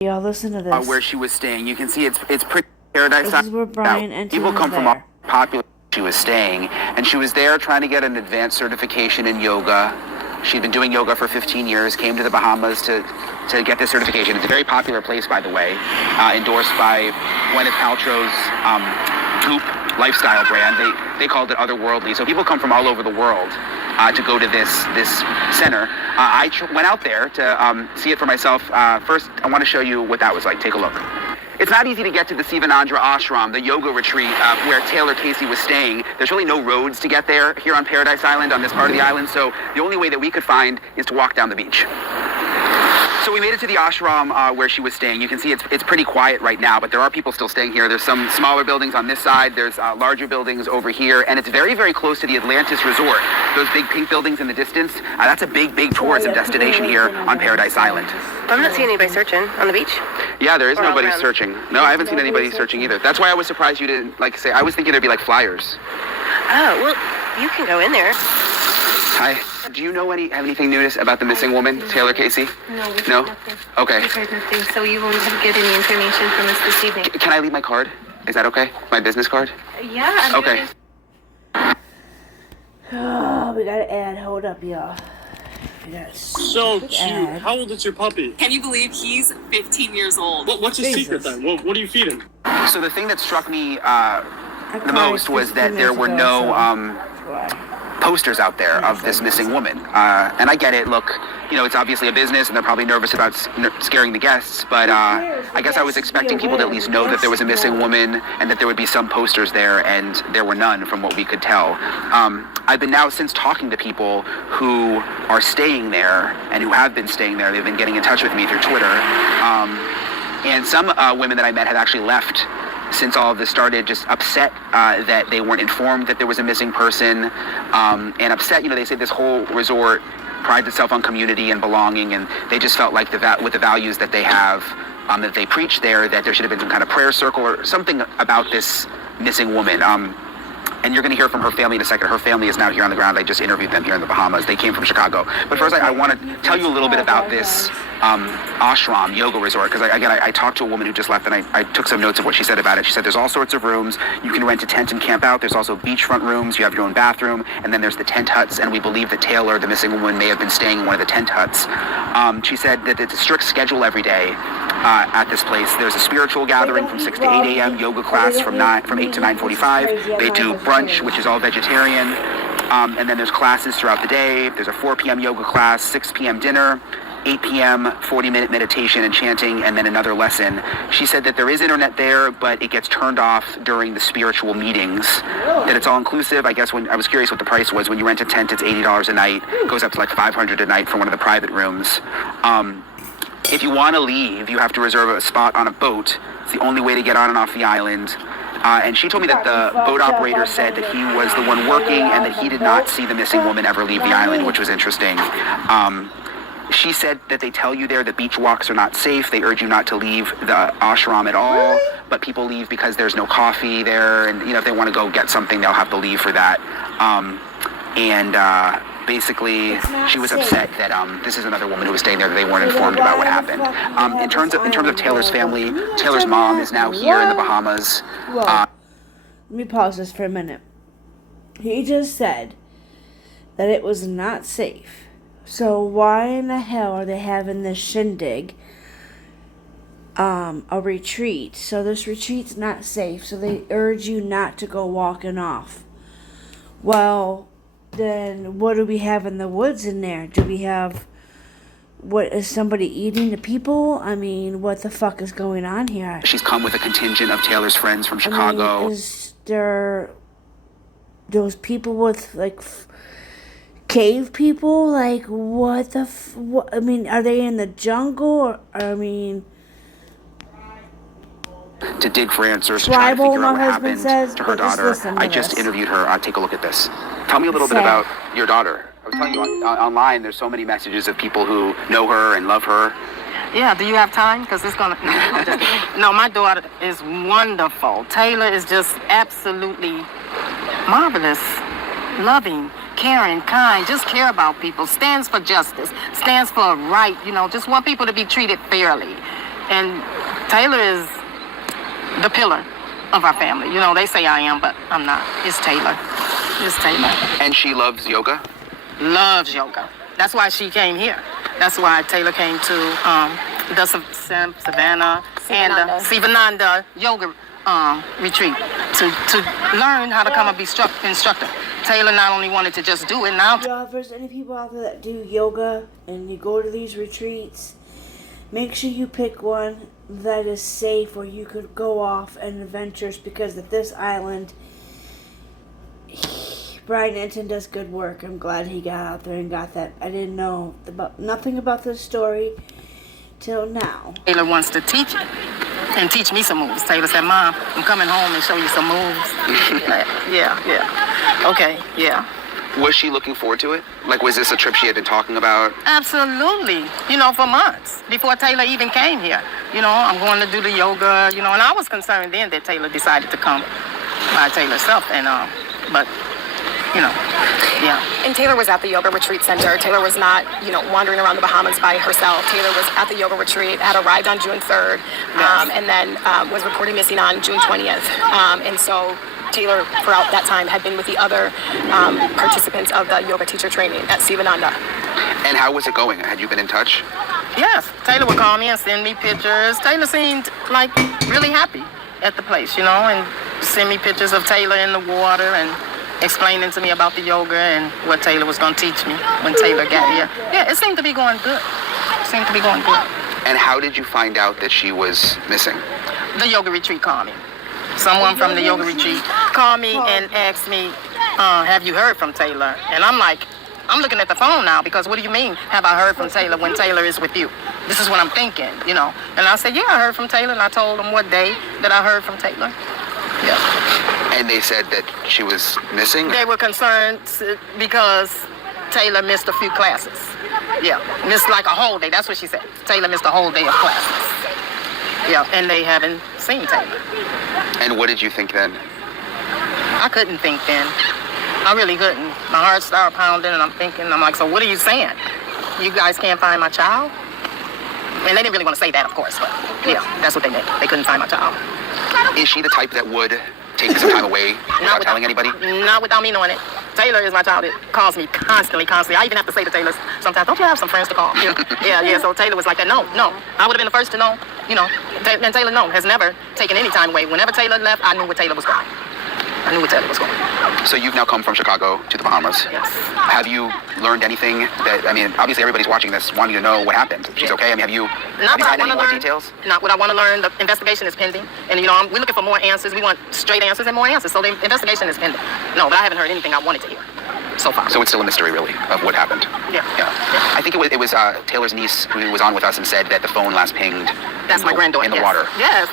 Y'all listen to this. Where she was staying. You can see it's pretty paradise. This is where Brian and people Tina come from all there. popular. She was staying, and she was there trying to get an advanced certification in yoga. She'd been doing yoga for 15 years. Came to the Bahamas to get this certification. It's a very popular place, by the way, endorsed by Gwyneth Paltrow's Goop lifestyle brand. They called it otherworldly. So people come from all over the world to go to this center. I went out there to see it for myself. First, I want to show you what that was like. Take a look. It's not easy to get to the Sivanandra Ashram, the yoga retreat where Taylor Casey was staying. There's really no roads to get there here on Paradise Island, on this part of the island, so the only way that we could find is to walk down the beach. So we made it to the ashram where she was staying. You can see it's pretty quiet right now, but there are people still staying here. There's some smaller buildings on this side. There's larger buildings over here, and it's very, very close to the Atlantis Resort. Those big pink buildings in the distance, that's a big, big tourism destination here on Paradise Island. I'm not seeing anybody searching on the beach. Yeah, there is nobody searching. No, I haven't seen anybody searching either. That's why I was surprised you didn't, say, I was thinking there'd be flyers. Oh, well, you can go in there. Hi. Do you know have anything new about the missing woman, Taylor Casey? No, we No? heard nothing. Okay. We heard nothing, so you won't get any information from us this evening. Can I leave my card? Is that okay? My business card? Yeah. Okay. Oh, we got an ad. Hold up, y'all. So cute. Ad. How old is your puppy? Can you believe he's 15 years old? What's his secret then? What do you feed him? So the thing that struck me the most was that there were no posters out there of this missing woman. And I get it. Look, it's obviously a business, and they're probably nervous about scaring the guests. But I guess I was expecting people to at least know that there was a missing woman and that there would be some posters there, and there were none from what we could tell. I've been now since talking to people who are staying there and who have been staying there. They've been getting in touch with me through Twitter. And some women that I met had actually left since all of this started, just upset that they weren't informed that there was a missing person, and upset, they say this whole resort prides itself on community and belonging, and they just felt like with the values that they have, that they preach there, that there should have been some kind of prayer circle or something about this missing woman. And you're going to hear from her family in a second. Her family is now here on the ground. I just interviewed them here in the Bahamas. They came from Chicago. But first, I want to tell you a little bit about this ashram yoga resort, because I talked to a woman who just left, and I took some notes of what she said about it. She said there's all sorts of rooms. You can rent a tent and camp out. There's also beachfront rooms. You have your own bathroom, and then there's the tent huts, and we believe that Taylor, the missing woman, may have been staying in one of the tent huts. She said that it's a strict schedule every day at this place. There's a spiritual gathering from 6 to 8 a.m., yoga class from 8 to 9:45. They do brunch, which is all vegetarian, and then there's classes throughout the day. There's a 4 p.m. yoga class, 6 p.m. dinner, 8 p.m., 40-minute meditation and chanting, and then another lesson. She said that there is internet there, but it gets turned off during the spiritual meetings, that it's all-inclusive. I guess when I was curious what the price was. When you rent a tent, it's $80 a night. It goes up to $500 a night for one of the private rooms. If you want to leave, you have to reserve a spot on a boat. It's the only way to get on and off the island. And she told me that the boat operator said that he was the one working and that he did not see the missing woman ever leave the island, which was interesting. She said that they tell you there that beach walks are not safe. They urge you not to leave the ashram at all, but people leave because there's no coffee there, and if they want to go get something, they'll have to leave for that. Basically, she was upset that this is another woman who was staying there, that they weren't informed about what happened. In terms of Taylor's family, Taylor's mom is now here in the Bahamas. Let me pause this for a minute. He just said that it was not safe. So why in the hell are they having this shindig, a retreat? So this retreat's not safe, so they urge you not to go walking off. Well, then what do we have in the woods in there? Do we have, what, is somebody eating the people? I mean, what the fuck is going on here? She's come with a contingent of Taylor's friends from Chicago. I mean, is there those people with, cave people? What the what? I mean, are they in the jungle? Or I mean, to dig for answers, to try to figure out what happened to her daughter. I just this. interviewed her. Take a look at this. Tell me a little bit about your daughter. I was telling you online, there's so many messages of people who know her and love her. Yeah, do you have time? Because it's going to... No, my daughter is wonderful. Taylor is just absolutely marvelous, loving, caring, kind, just care about people, stands for justice, stands for right, just want people to be treated fairly. And Taylor is the pillar of our family. You know, they say I am, but I'm not. It's Taylor. It's Taylor. And she loves yoga? Loves yoga. That's why she came here. That's why Taylor came to the Savannah and Sivananda yoga retreat to learn how to become a instructor. Taylor not only wanted to just do it now. Y'all, if there's any people out there that do yoga and you go to these retreats, make sure you pick one that is safe where you could go off and adventures, because at this island, Brian Enton does good work. I'm glad he got out there and got that. I didn't know nothing about this story till now. Taylor wants to teach it and teach me some moves. Taylor said, Mom, I'm coming home and show you some moves. Yeah. Okay, yeah. Was she looking forward to it? Like, was this a trip she had been talking about? Absolutely. You know, for months, before Taylor even came here. You know, I'm going to do the yoga, you know, and I was concerned then that Taylor decided to come by Taylor herself, and, but, you know, yeah. And Taylor was at the yoga retreat center. Taylor was not, you know, wandering around the Bahamas by herself. Taylor was at the yoga retreat, had arrived on June 3rd, and then was reported missing on June 20th. And so Taylor, throughout that time, had been with the other participants of the yoga teacher training at Sivananda. And how was it going? Had you been in touch? Yes. Taylor would call me and send me pictures. Taylor seemed like really happy at the place, you know, and send me pictures of Taylor in the water and explaining to me about the yoga and what Taylor was going to teach me when Taylor got here. Yeah, it seemed to be going good. And how did you find out that she was missing? The yoga retreat called me. Someone from the yoga retreat called me and asked me, have you heard from Taylor? And I'm like, I'm looking at the phone now, because what do you mean, have I heard from Taylor when Taylor is with you? This is what I'm thinking, you know. And I said, yeah, I heard from Taylor, and I told them what day that I heard from Taylor. Yeah. And they said that she was missing? They were concerned because Taylor missed a few classes. Yeah, missed like a whole day. That's what she said. Taylor missed a whole day of classes. Yeah, and they haven't seen Taylor. And what did you think then? I couldn't think then. I really couldn't. My heart started pounding, and I'm like, so what are you saying? You guys can't find my child? And they didn't really want to say that, of course, but yeah, that's what they meant. They couldn't find my child. Is she the type that would take some time away without telling anybody? Not without me knowing it. Taylor is my child. It calls me constantly. I even have to say to Taylor sometimes, don't you have some friends to call? Yeah. So Taylor was like that. No. I would have been the first to know, you know. And Taylor, has never taken any time away. Whenever Taylor left, I knew where Taylor was going. So you've now come from Chicago to the Bahamas. Yes. Have you learned anything that, I mean, obviously everybody's watching this wanting to know what happened. She's okay? I mean, have you had any more details? Not what I want to learn. The investigation is pending. And, you know, we're looking for more answers. We want straight answers and more answers. So the investigation is pending. No, but I haven't heard anything I wanted to hear so far. So it's still a mystery, really, of what happened. Yeah. I think it was Taylor's niece who was on with us and said that the phone last pinged. That's my granddaughter. In the water. Yes.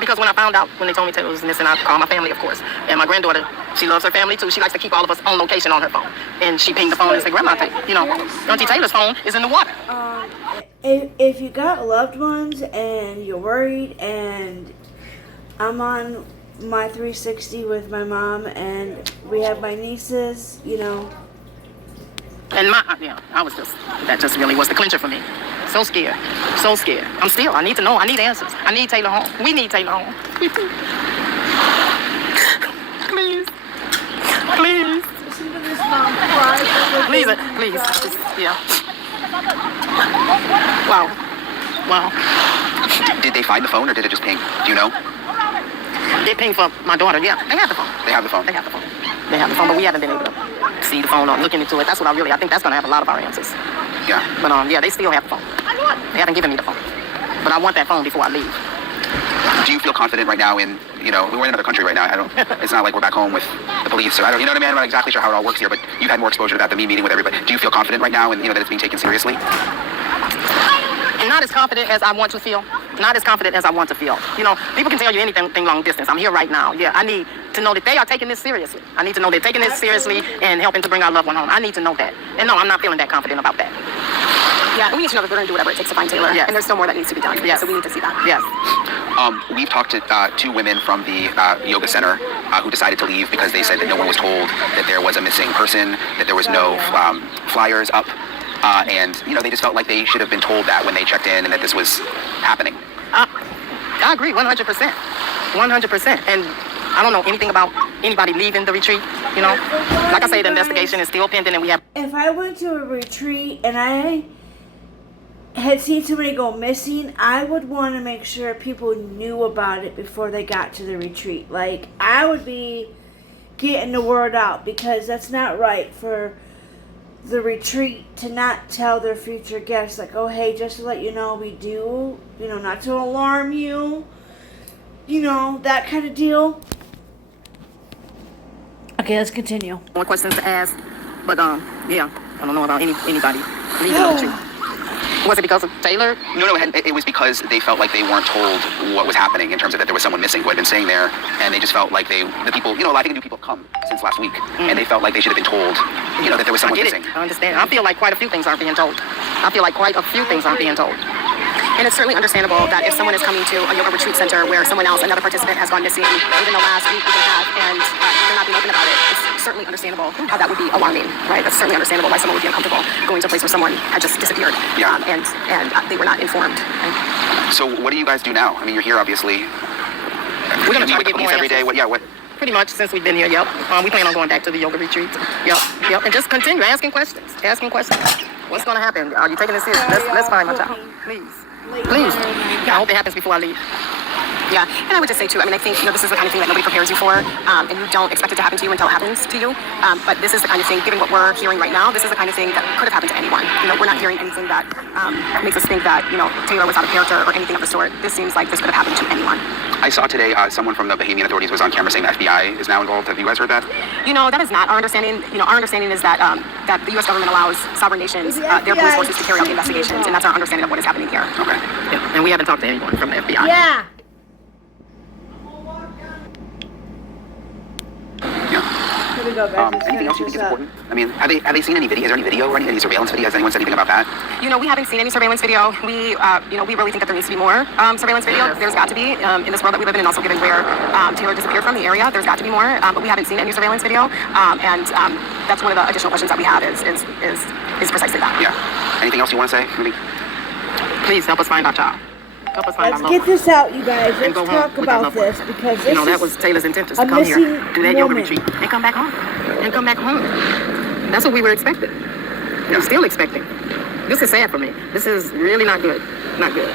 Because when I found out, when they told me Taylor was missing, I called my family, of course. And my granddaughter, she loves her family too. She likes to keep all of us on location on her phone. And she pinged the phone and said, Grandma, you know, Auntie Taylor's phone is in the water. If you got loved ones and you're worried, and I'm on my 360 with my mom, and we have my nieces, you know. And that just really was the clincher for me. So scared. I need to know. I need answers. I need Taylor home. We need Taylor home. Please. Listen to this mom cry. Please. Yeah. Wow. Did they find the phone or did it just ping? Do you know? They pinged for my daughter. Yeah, they have the phone. They have the phone, but we haven't been able to see the phone or looking into it. That's what I think that's going to have a lot of our answers. Yeah. But they still have the phone. They haven't given me the phone. But I want that phone before I leave. Do you feel confident right now in, you know, we're in another country right now. It's not like we're back home with the police. So you know what I mean? I'm not exactly sure how it all works here, but you've had more exposure to that than me meeting with everybody. Do you feel confident right now in, you know, that it's being taken seriously? And not as confident as I want to feel. You know, people can tell you anything long distance. I'm here right now. Yeah, I need to know that they are taking this seriously. I need to know they're taking this seriously and helping to bring our loved one home. I need to know that. And no, I'm not feeling that confident about that. Yeah, we need to know that we're going to do whatever it takes to find Taylor. Yes. And there's still more that needs to be done. Yes. So we need to see that. Yes. We've talked to two women from the yoga center who decided to leave because they said that no one was told that there was a missing person, that there was no flyers up. And, you know, they just felt like they should have been told that when they checked in and that this was happening. I agree 100%. 100%. And I don't know anything about anybody leaving the retreat, you know. Like I say, the investigation is still pending and we have... If I went to a retreat and I had seen somebody go missing, I would want to make sure people knew about it before they got to the retreat. Like, I would be getting the word out, because that's not right for the retreat to not tell their future guests, like, oh, hey, just to let you know, we do, you know, not to alarm you, you know, that kind of deal. Okay, let's continue. More questions to ask, but yeah, I don't know about anybody leaving the retreat. Was it because of Taylor? No, it was because they felt like they weren't told what was happening in terms of that there was someone missing who had been staying there, and they just felt like the people, you know, I think new people have come since last week, and they felt like they should have been told, you know, that there was someone missing. I understand. I feel like quite a few things aren't being told. And it's certainly understandable that if someone is coming to a yoga retreat center where another participant has gone missing within the last week and a half, and they're not being open about it, it's certainly understandable how that would be alarming, right? That's certainly understandable why someone would be uncomfortable going to a place where someone had just disappeared, and they were not informed. Right? So what do you guys do now? I mean, you're here, obviously. We're going to try to get more every day. What? Pretty much since we've been here, yep. We plan on going back to the yoga retreat. Yep. And just continue asking questions. What's going to happen? Are you taking this serious? Let's find my child. Please. I hope it happens before I leave. Yeah, and I would just say too, I mean, I think, you know, this is the kind of thing that nobody prepares you for, and you don't expect it to happen to you until it happens to you. But this is the kind of thing, given what we're hearing right now, this is the kind of thing that could have happened to anyone. You know, we're not hearing anything that makes us think that, you know, Taylor was out of character or anything of the sort. This seems like this could have happened to anyone. I saw today someone from the Bahamian authorities was on camera saying the FBI is now involved. Have you guys heard that? You know, that is not our understanding. You know, our understanding is that that the U.S. government allows sovereign nations their police forces to carry out the investigations, and that's our understanding of what is happening here. Okay. Yeah. And we haven't talked to anyone from the FBI. Yeah. Here we go, guys. Anything else you think is important? I mean, have they seen any video? Is there any video or any surveillance video? Has anyone said anything about that? You know, we haven't seen any surveillance video. We really think that there needs to be more surveillance video. There's got to be in this world that we live in, and also given where Taylor disappeared from the area, there's got to be more. But we haven't seen any surveillance video, and that's one of the additional questions that we have is precisely that. Yeah. Anything else you want to say? Please help us find our child. Let's get this out, you guys. Let's talk about this, because this that was Taylor's intent, is to come here, do that yoga retreat, and come back home. That's what we were expecting. I'm still expecting. This is sad for me. This is really not good. Not good.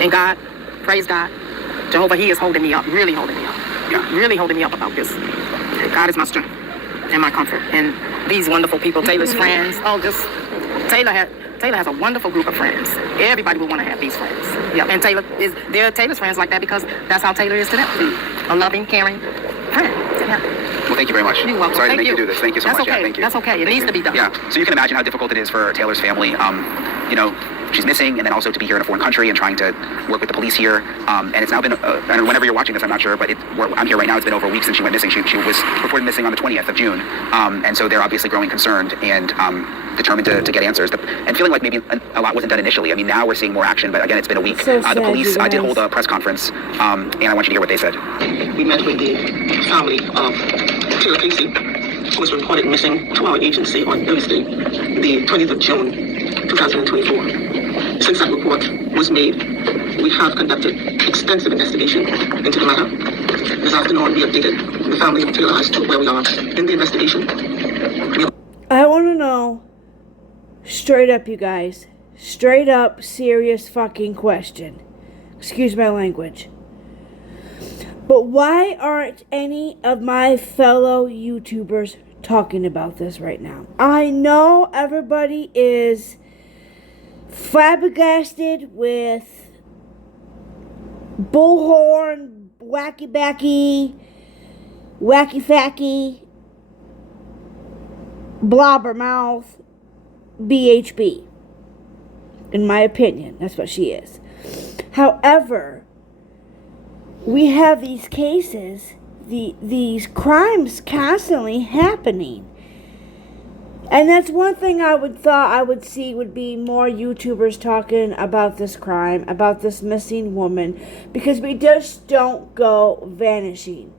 And God, praise God, Jehovah, He is holding me up, really holding me up. Yeah, really holding me up about this. God is my strength and my comfort. And these wonderful people, Taylor's friends, Taylor has a wonderful group of friends. Everybody would want to have these friends. Yeah, and they're Taylor's friends like that because that's how Taylor is to them. A loving, caring friend. Yeah. Well, thank you very much. You're welcome. Sorry to make you do this. Thank you so much. Okay. Yeah, thank you. That's okay. It needs to be done. Yeah. So you can imagine how difficult it is for Taylor's family. You know, she's missing, and then also to be here in a foreign country and trying to work with the police here. And it's now been, and whenever you're watching this, I'm not sure, but I'm here right now. It's been over a week since she went missing. She was reported missing on the 20th of June. And so they're obviously growing concerned and determined to get answers. And feeling like maybe a lot wasn't done initially. I mean, now we're seeing more action, but again, it's been a week. So the police did hold a press conference, and I want you to hear what they said. We met with the family of Taylor Casey, who was reported missing to our agency on Thursday, the 20th of June, 2024. Since that report was made, we have conducted extensive investigation into the matter. This afternoon, we updated the family of Taylor as to where we are in the investigation. I want to know, straight up, you guys, straight up, serious fucking question. Excuse my language. But why aren't any of my fellow YouTubers talking about this right now? I know everybody is flabbergasted with bullhorn, wacky-backy, wacky-facky, blobbermouth, BHB. In my opinion, that's what she is. However, we have these cases, these crimes constantly happening. And that's one thing I would see would be more YouTubers talking about this crime, about this missing woman, because we just don't go vanishing.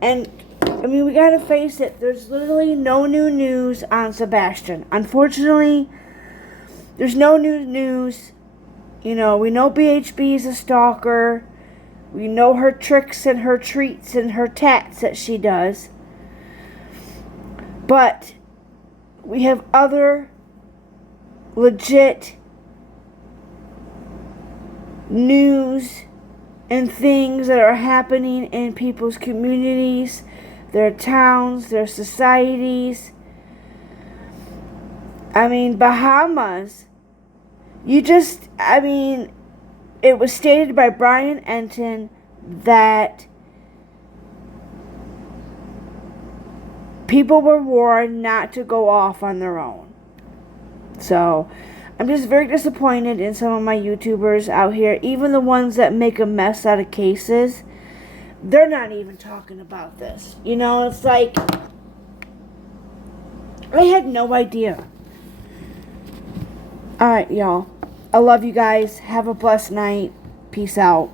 And I mean, we gotta face it, there's literally no new news on Sebastian. Unfortunately, there's no new news You know, we know BHB is a stalker. We know her tricks and her treats and her tats that she does. But we have other legit news and things that are happening in people's communities, their towns, their societies. I mean, Bahamas. It was stated by Brian Enton that people were warned not to go off on their own. So, I'm just very disappointed in some of my YouTubers out here. Even the ones that make a mess out of cases, they're not even talking about this. You know, it's like, I had no idea. Alright, y'all. I love you guys. Have a blessed night. Peace out.